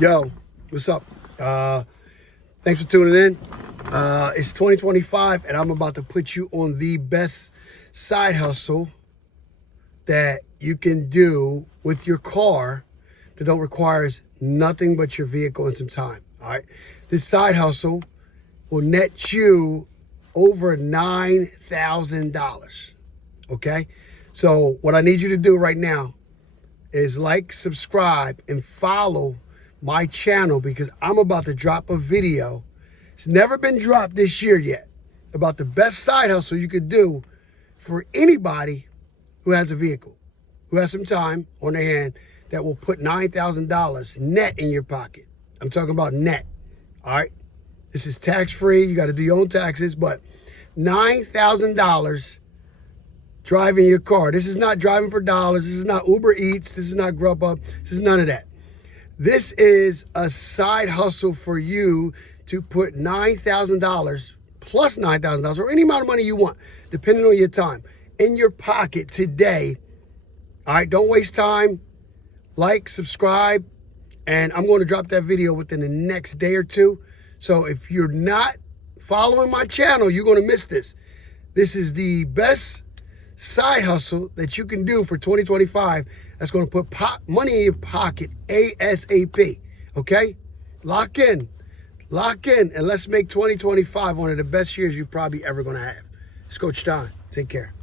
Yo, what's up? Thanks for tuning in. It's 2025, and I'm about to put you on the best side hustle that you can do with your car that don't require nothing but your vehicle and some time. All right, this side hustle will net you over $9,000. Okay, so what I need you to do right now is like, subscribe, and follow my channel, because I'm about to drop a video. It's never been dropped this year yet, about the best side hustle you could do for anybody who has a vehicle, who has some time on their hand, that will put $9,000 net in your pocket. I'm talking about net. All right, this is tax-free. You got to do your own taxes, but $9,000 driving your car. This is not driving for dollars. This is not Uber Eats. This is not Grubhub. This is none of that. This is a side hustle for you to put $9,000 plus $9,000 or any amount of money you want, depending on your time, in your pocket today. All right, don't waste time. Like, subscribe, and I'm going to drop that video within the next day or two. So if you're not following my channel, you're going to miss this. This is the best side hustle that you can do for 2025 that's going to put money in your pocket ASAP. Okay? Lock in, and let's make 2025 one of the best years you're probably ever going to have. It's Coach Don. Take care.